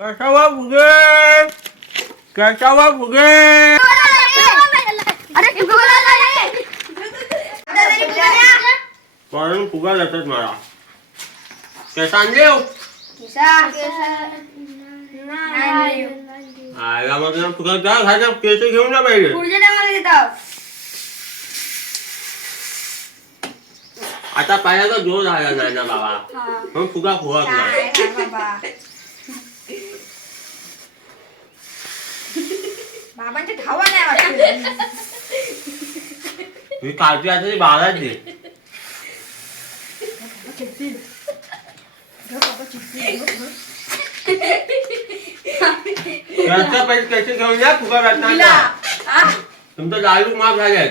कशावा फुगे कशावा फुगे म्हणून फुगा जातात मला केस आणले आयला मग फुगा जा खायचा केस घेऊन ना पाहिजे आता पायाचा जोर झाला नाही ना बाबा मग फुगा फुगत नाही बाबांचे धावा नाही वाटत मी काळजी आता ती बाळाच दे पैसे कैसे घेऊन या फुगा भेटणार तुमचं लालू माफ झाले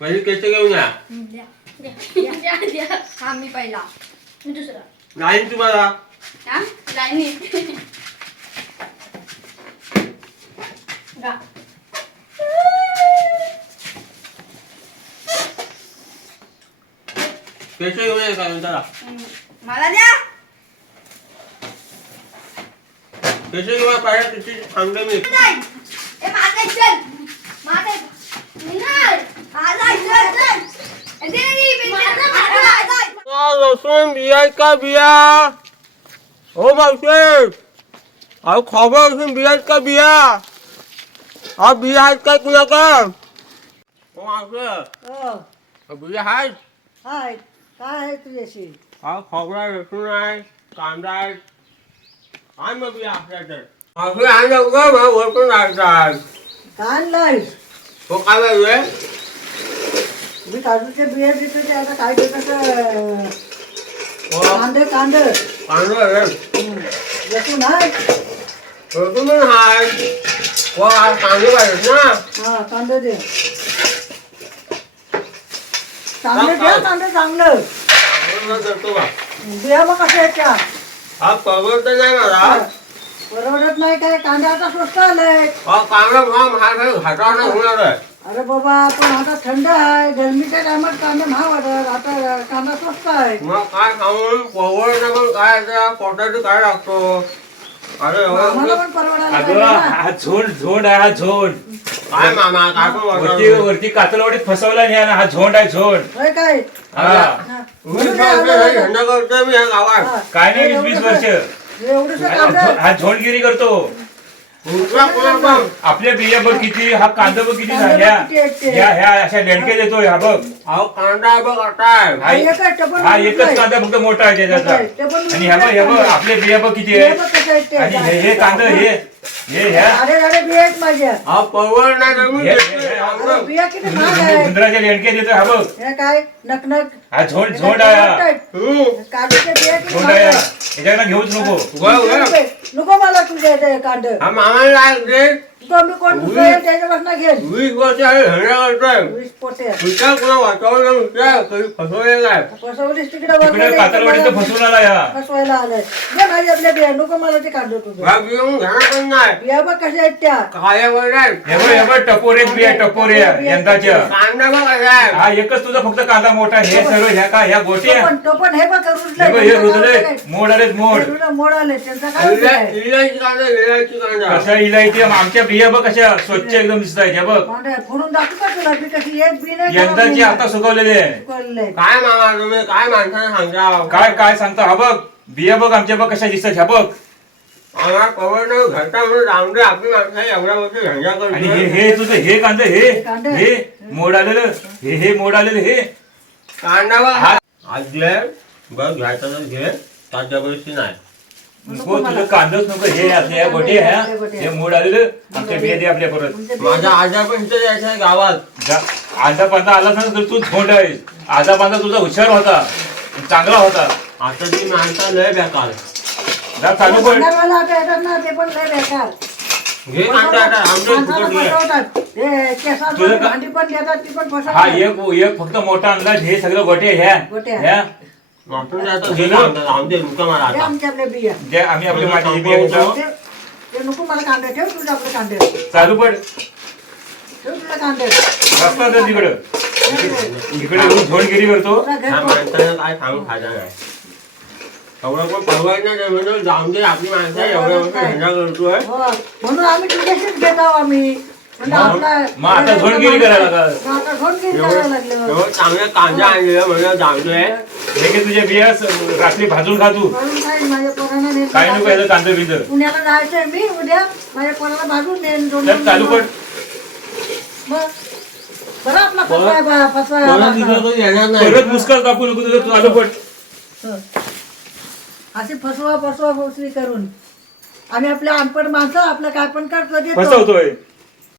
पैसे कैसे घेऊन या हा मी पहिला दुसरा नाही तुम्हाला पैसे घेऊन या का चला मला द्या पैसे घेऊन पाहिजे तिथे सांगतो मी लसूण बिया का बिया हो मावशे अहो खबर लसूण बिया का बिया हा बिया आहेत काय कुणाका हो मावशे बिया आहेत हाय काय आहे तुझ्याशी हा खोबरा लसूण आहे कांदा आहे काय मग बिया आपल्याकडे मावशे आहे ना उगा मग वरतून लागतात कान नाही हो काय पाहिजे मी काजूचे बिया देतो ते आता काय देतात कांदे कांदे कांदा आहे लसूण आहे लसूण आहे हो कांदे पाहिजे ना हा कांदे दे चांगले द्या कांदे चांगलं करतो का बिया मग कशा आहेत त्या हा परवडत नाही मला परवडत नाही काय कांदा आता स्वस्त आलाय हा कांदा महाग आहे घाटावर होणार आहे अरे बाबा पण आता थंड आहे गरमीच्या टायमात कांदे महाग वाटत आता कांदा स्वस्त आहे मग काय खाऊन परवडत मग काय पोटाची काय लागतो अरे आम्हाला पण परवडायला अगं पाहिजे ना. हा झोंड आहे हा झोंड काय मामा काय पण वरती वरती कातलवाडीत फसवला नाही ना हा झोंड आहे झोंड होय काय हा हा. धंदा करतोय मी या गावात हा. काय नाही 20 वर्ष एवढंसं कांदा हा झोंडगिरी करतो आपल्या बिया बघ किती हा कांदा बघ किती कांदा बघ झाल्या किती आहेत ते. ह्या अशा लेंडके देतोय हा बघ अहो कांदा आहे बघ आता आहे. हा हा एकच कांदा फक्त मोठा आहे त्याचा आणि ह्या बघ आपल्या बिया बघ किती आहे आणि हे कांदा हे ह्या अरे अरे बिया आहेत माझ्या अहो परवड नाही तर मी हे- देतोय. हे- अरे बिया किती महाग आहे उंदराचे लेंडके देतोय हा बघ हे काय नकनक हा झोंड आहे हा. काजूच्या बिया किती झोंड महाग आहे हा. आहे याच्याकडनं घेऊच नको उगा, उगा. नको मला तुझ्या इथे कांद हा मामाला लागले तुझा मी कोण दुसरा येईल त्याच्यापासून घेईल 20 वर्ष आहे धंदा करतोय 20 पोते विचार कोणा वातावरण विचार कधी फसवलेला आहे फसवलीस तिकडे तिकडे कातलवाडीत फसवून आला या फसवायला आलाय घे माझ्या आपल्या बिया नको मला ते कांद तुझं हा बिऊन घेणार पण नाही बिया बघ कशा आहेत त्या काय वगैरे हे बघ टपोरे बिया टपोरे यंदाच्या कांदा बघ कसा आहे हा एकच तुझा फक्त कांदा मोठा आहे. हे सगळं ह्या का ह्या गोट्या तो पण हे बघ हे बघ हे रुजले मोड आलेत मोड मोड आले त्यांचा काय उपयोग आहे? इलायची कांदा इलायची कांदा कशा इलायची आमच्या बिया बघ कशा स्वच्छ एकदम दिसत आहेत. हे बघ मांडे फोडून दाखवू का तुला मी कशी एक बी नाही यंदाची आता सुकवलेली आहे. सुकवलेलं काय मामा तुम्ही काय माणसाने सांगा काय काय सांगतो हा बघ बिया बघ आमच्या बघ कशा दिसतात ह्या बघ आम्हाला पवर्ण घरचा म्हणून राहून दे आपली माणसं एवढ्या वर्षी धंदा आणि करतो हे तुझं हे कांदा कांदे. हे मोड आलेलं हे मोड आलेलं हे कांदा बघ आज घे बघ घ्यायचा तर घे ताज्या पैसे नाही नको तुझं कांदाच नको हे आपल्या या गोटे ह्या हे मोड आलेलं आमच्या बिया दे आपल्या परत माझा आजा पण इथे यायचं आहे गावात आधा पांदा आला ना तर तू झोंड आहेस आधा पांदा तुझा हुशार होता चांगला होता आता ती माणसं लय बेकार जा चालू कर भंडारवाला आता येतात ना ते पण लय बेकार घे कांदा आता आमच्या माणसाला फुकट घे फसवतात. हे केसात तुझं का- भांडी पण देतात ती पण हा फसवतात. एक फक्त मोठा अंदाज हे सगळं गोटे ह्या गोट्या. ह्या वाटून जायचं घे ना आमचे मुका मारा दे आता आमच्या आपल्या बिया जे आम्ही आपल्या माझी बिया घेतो ते ते नको मला कांदे ठेव तुझं आपलं कांदे चालू पड ठेव तुझं कांदे रस्ता तर तिकडं इकडे झोंडगिरी करतो तुला घर ह्या पण- माणसानं काय सांगू खाजा नाही एवढं पण परवायचं नाही म्हणून जाऊन दे आपली माणसं एवढ्या वर्ष धंदा करतोय हो, म्हणून आम्ही तुझ्याशीच घेत आहोत आम्ही म्हणजे मग आता घोडगिरी करायला लागल. आता घोडगिरी करायला लागलो एवढं चांगला कांदा आणलेला म्हणून जाऊदोय हे की तुझ्या बिया रात्री भाजून खा तू. म्हणून काय माझ्या पोरांना नेत काय नको याचं कांदा बिंद. पुण्याला जायचंय मी उद्या माझ्या पोराला भाजून देईन तर चालू पण मग बरं आपला फसवा मला तिकडं तो येणार नाही परत मुस्काल कापू नको तुझं तू आलो पण. अशी फसवा फसवी करून आम्ही आपल्या अनपड माणसं आपलं काय पण करतो देतो फसवतोय.